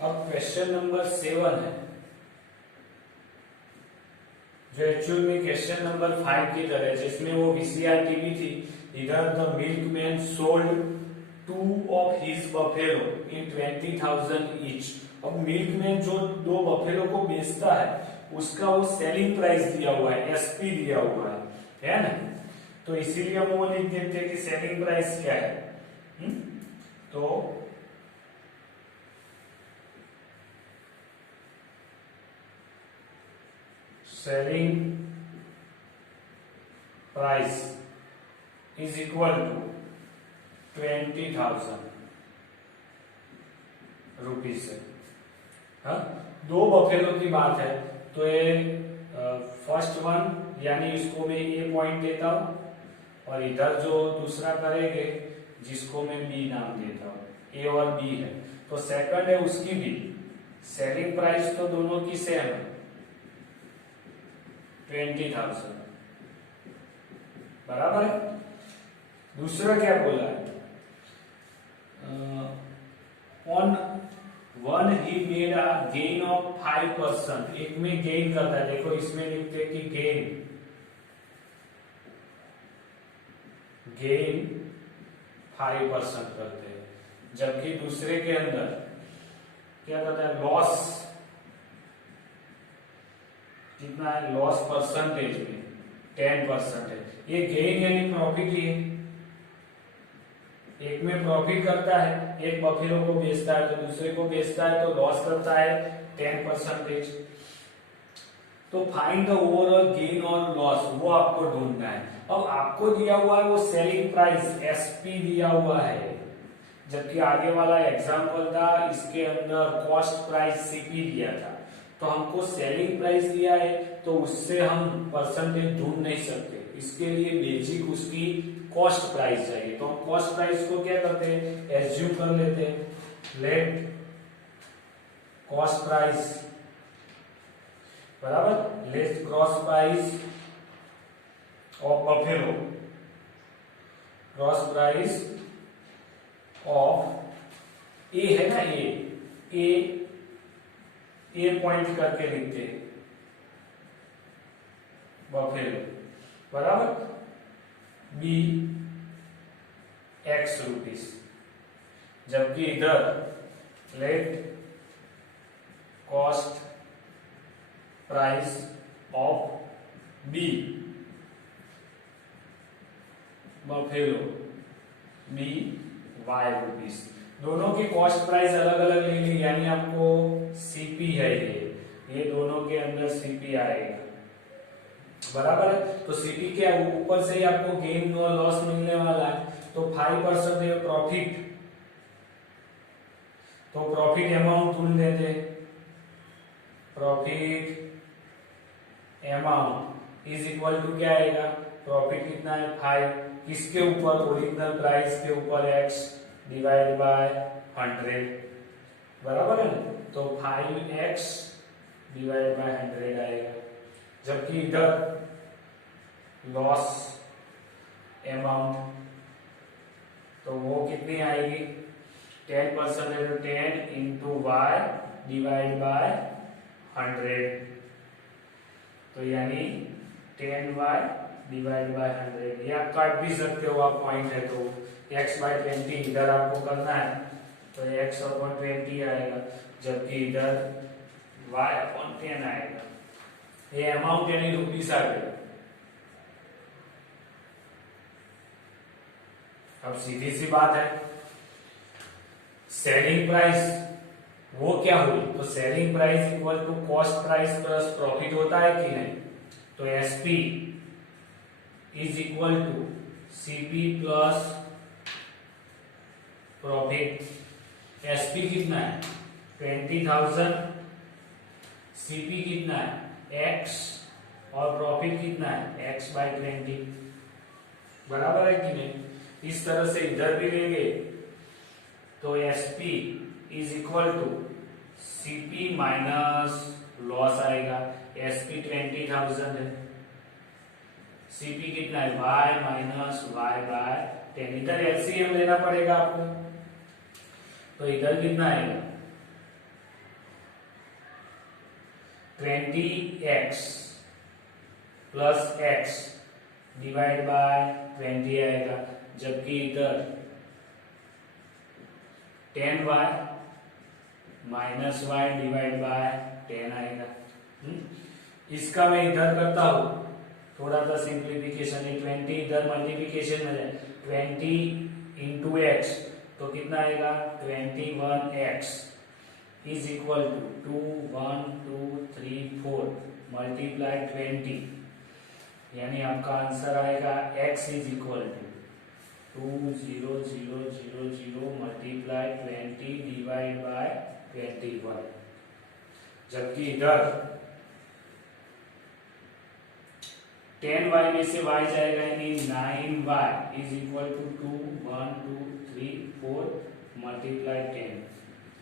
अब question number 7 है, जो एक्चुअल में क्वेश्चन नंबर 5 की तरह, जिसमें वो वीसीआर टीवी थी। इधर the milkman sold 2 of his buffalo in 20,000 each। अब मिल्कमैन जो 2 बफेलो को बेचता है, उसका वो सेलिंग प्राइस दिया हुआ है, एसपी दिया हुआ है ना। तो इसीलिए हम वो लिख देते हैं कि सेलिंग प्राइस क्या है। तो selling price is equal to 20,000 rupees है। हाँ, 2 बफेलो की बात है, तो ये फर्स्ट वन यानी इसको मैं ए पॉइंट देता हूं, और इधर जो दूसरा करेंगे जिसको मैं बी नाम देता हूं, ए और बी है। तो सेकंड है उसकी भी सेलिंग प्राइस तो दोनों की सेम है, 20,000 बराबर है। दूसरा क्या बोला है, on one he made a gain of 5%। एक में गेन करता है, देखो इसमें लिखते हैं कि गेन 5% करते हैं, जबकि दूसरे के अंदर क्या करता है, लॉस कितना है, लॉस परसेंटेज में 10% है। ये गेन यानी प्रॉफिट ही है, एक में प्रॉफिट करता है, एक बफेलो को बेचता है तो दूसरे को बेचता है, तो लॉस करता है 10%। तो फाइंड द ओवरऑल गेन और लॉस, वो आपको ढूंढना है। अब आपको दिया हुआ है वो सेलिंग प्राइस एसपी दिया हुआ है, जबकि आगे वाला एग्जांपल था, इसके अंदर कॉस्ट प्राइस सीपी दिया था। तो हमको सेलिंग प्राइस दिया है, तो उससे हम परसेंटेज ढूंढ नहीं सकते, इसके लिए बेसिक उसकी कॉस्ट प्राइस चाहिए। तो हम कॉस्ट प्राइस को क्या करते हैं, एज्यूम कर लेते हैं, लेट कॉस्ट प्राइस बराबर let cross price of buffalo, cross price of A है ना, ए पॉइंट करके लिखते हैं बफेलो बराबर बी एक्स रुपीस, जबकि इधर let cost price of b buffalo be y rupees. दोनों की कॉस्ट प्राइस अलग अलग ले ली, यानी आपको सीपी है, ये दोनों के अंदर सीपी आएगा बराबर है। तो सीपी के ऊपर से ही आपको गेन और लॉस मिलने वाला है, तो 5% है प्रॉफिट, तो प्रॉफिट अमाउंट ढूंढ लेते, profit amount is equal to क्या आएगा, प्रॉफिट कितना है 5, किसके ऊपर, ओरिजिनल प्राइस के ऊपर x डिवाइड बाय 100 बराबर है ना। तो 5x डिवाइड बाय 100 आएगा, जबकि इधर लॉस अमाउंट तो वो कितनी आएगी, 10% है, तो 10 इंटू वाई डिवाइड बाय 100, तो यानी 10y डिवाइड बाय 100, या काट भी सकते हो आप, पॉइंट है तो x बाय 20 इधर आपको करना है, तो x अपॉन 20 आएगा, जबकि इधर y अपॉन 10 आएगा। ये अमाउंट यानी रुपीस आ गया। अब सीधी सी बात है, सेलिंग प्राइस वो क्या हुई, तो selling price equal to cost price plus profit होता है कि नहीं, तो SP is equal to CP plus profit. SP कितना है 20,000, सीपी कितना है एक्स, और प्रॉफिट कितना है एक्स बाय 20 बराबर है कि नहीं। इस तरह से इधर भी लेंगे तो SP is equal to CP minus loss आएगा, एसपी 20,000 है, सीपी कितना है y माइनस वाई बाय 10, इधर एलसीएम लेना पड़ेगा आपको, तो इधर कितना आएगा 20x plus x divide by 20 आएगा, जबकि इधर 10y minus y divide by 10 आएगा। इसका मैं इधर करता हूं थोड़ा सा सिंप्लीफिकेशन, 20 इधर मल्टीप्लिकेशन में जाए, 20 इंटू एक्स तो कितना आएगा 21x is equal to 2 1 2 3 4 multiply 20, यानी आपका आंसर आएगा x is equal to 2 0 0 0 0 multiply 20 divide by 21, जबकि इधर 10y में से y जाएगा, यानी 9y is equal to 2 1 2 3 4 multiply 10,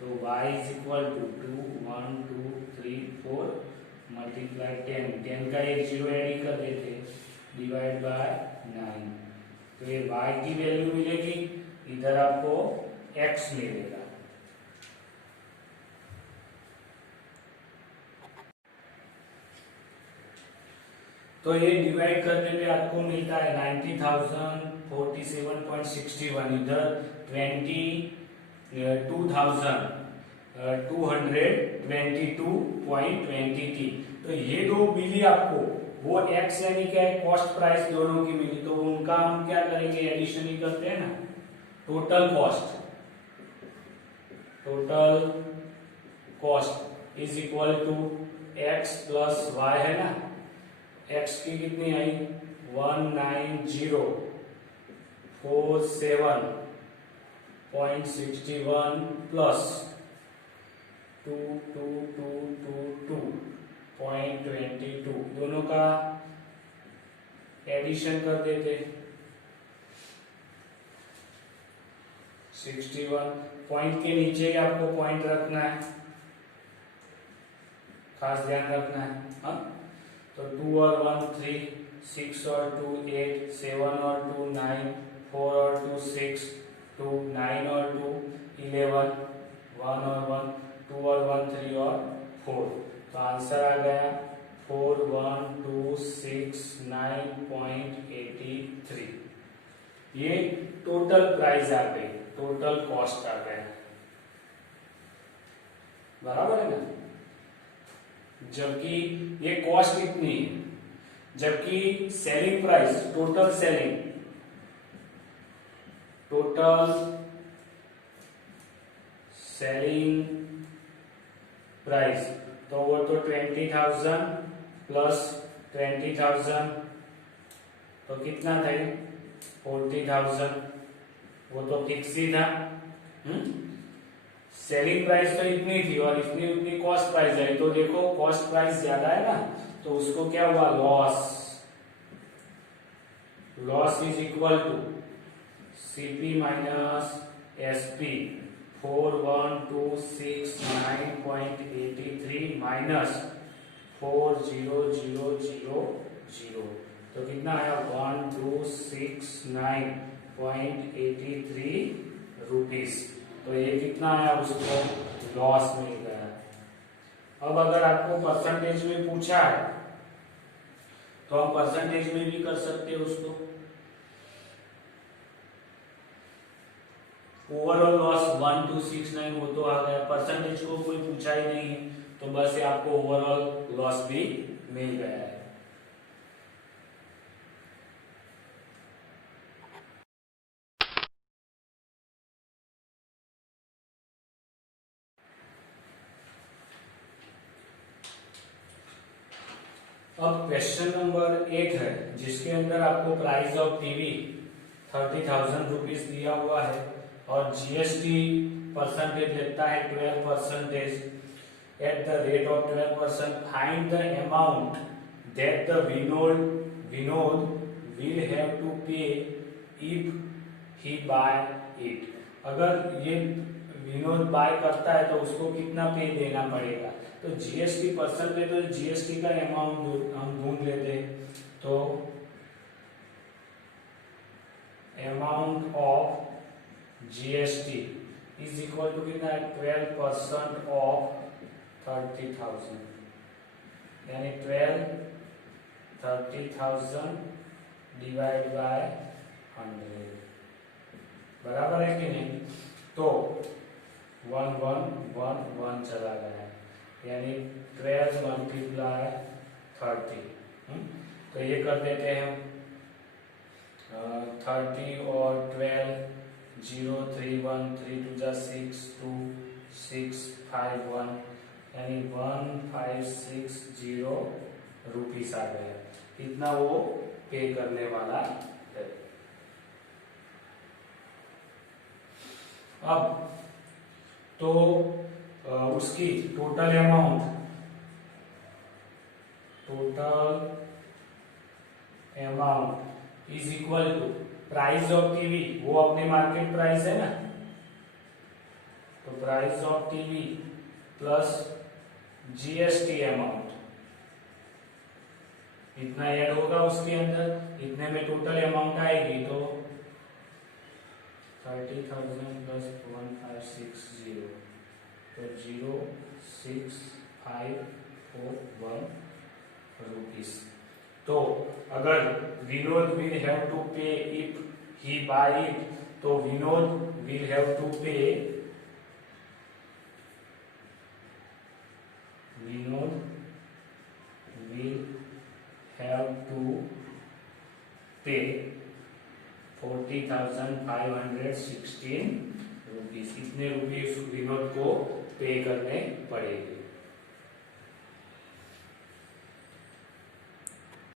तो y is equal to 2 1 2 3 4 multiply 10 का एक जीरो एड कर देते डिवाइड बाय 9, तो ये y की वैल्यू मिलेगी, इधर आपको x मिलेगा। तो ये डिवाइड करने पे आपको मिलता है 90,047.61, इधर 22,222.20, तो ये दो मिली आपको, वो x यानी क्या है कॉस्ट प्राइस दोनों की मिली, तो उनका हम क्या करेंगे एडिशन ही करते हैं ना, total cost is equal to x plus y है ना, x की कितनी आई 190,447.61 प्लस 2222.22, दोनों का एडिशन कर देते 61, पॉइंट के नीचे ही आपको पॉइंट रखना है, खास ध्यान रखना है। हाँ, तो 2 और 1 3, 6 और 2 8, 7 और 2 9, 4 और 2 6, 2 9 और 2 11, 1 और 1 2 और 1 3 और 4, तो आंसर आ गया 4126.9.83। ये टोटल प्राइस आ गई, टोटल कॉस्ट आ गया, बराबर है ना, जबकि ये कॉस्ट कितनी है, जबकि selling price total selling price तो वो तो 20,000 प्लस 20,000 तो कितना था 40,000, वो तो फिक्स ही था। सेलिंग प्राइस तो इतनी थी और इतनी उतनी कॉस्ट प्राइस आई, तो देखो कॉस्ट प्राइस ज्यादा है ना, तो उसको क्या हुआ loss is equal to CP minus SP 4126.9.83 minus 40,000, तो कितना आया 1269.83 रुपीस, तो ये कितना आया उसको लॉस मिल गया। अब अगर आपको परसेंटेज में पूछा है तो हम परसेंटेज में भी कर सकते हैं उसको, ओवरऑल लॉस 1269 वो तो आ गया, परसेंटेज को कोई पूछा ही नहीं है, तो बस ये आपको ओवरऑल लॉस भी मिल गया है। अब क्वेश्चन नंबर 8 है, जिसके अंदर आपको प्राइस ऑफ टीवी 30,000 रुपीज दिया हुआ है और जीएसटी परसेंटेज लेता है 12%, at the rate of 12%, find the amount that the Vinod will have to pay if he buy it. अगर ये विनोद बाय करता है तो उसको कितना पे देना पड़ेगा, तो जीएसटी परसेंट में तो जीएसटी का अमाउंट हम ढूंढ लेते हैं, तो amount of GST is equal to कितना है 12% ऑफ 30,000, यानी 30,000 डिवाइड बाय 100 बराबर है कि नहीं। तो 1 1 1 1 चला गया यानी 12 मल्टीप्लाई 30। तो ये कर देते हैं हम 30 और 12 0 3 1 3 2 जा 6 2 6 5 1 यानी 1560 रुपीस आ गया। इतना वो पे करने वाला है। अब तो उसकी total amount is equal to price of TV, वो अपनी मार्केट प्राइस है ना, तो price of TV plus GST amount, इतना ऐड होगा उसके अंदर, इतने में टोटल अमाउंट आएगी। तो 30,000 प्लस 1560 तो 06541 रुपीस। तो अगर Vinod will have to pay if he buy it, तो विनोद विल हैव टू पे ₹40,516 रुपीस। इतने रुपीस विनोद को पे करने पड़ेंगे।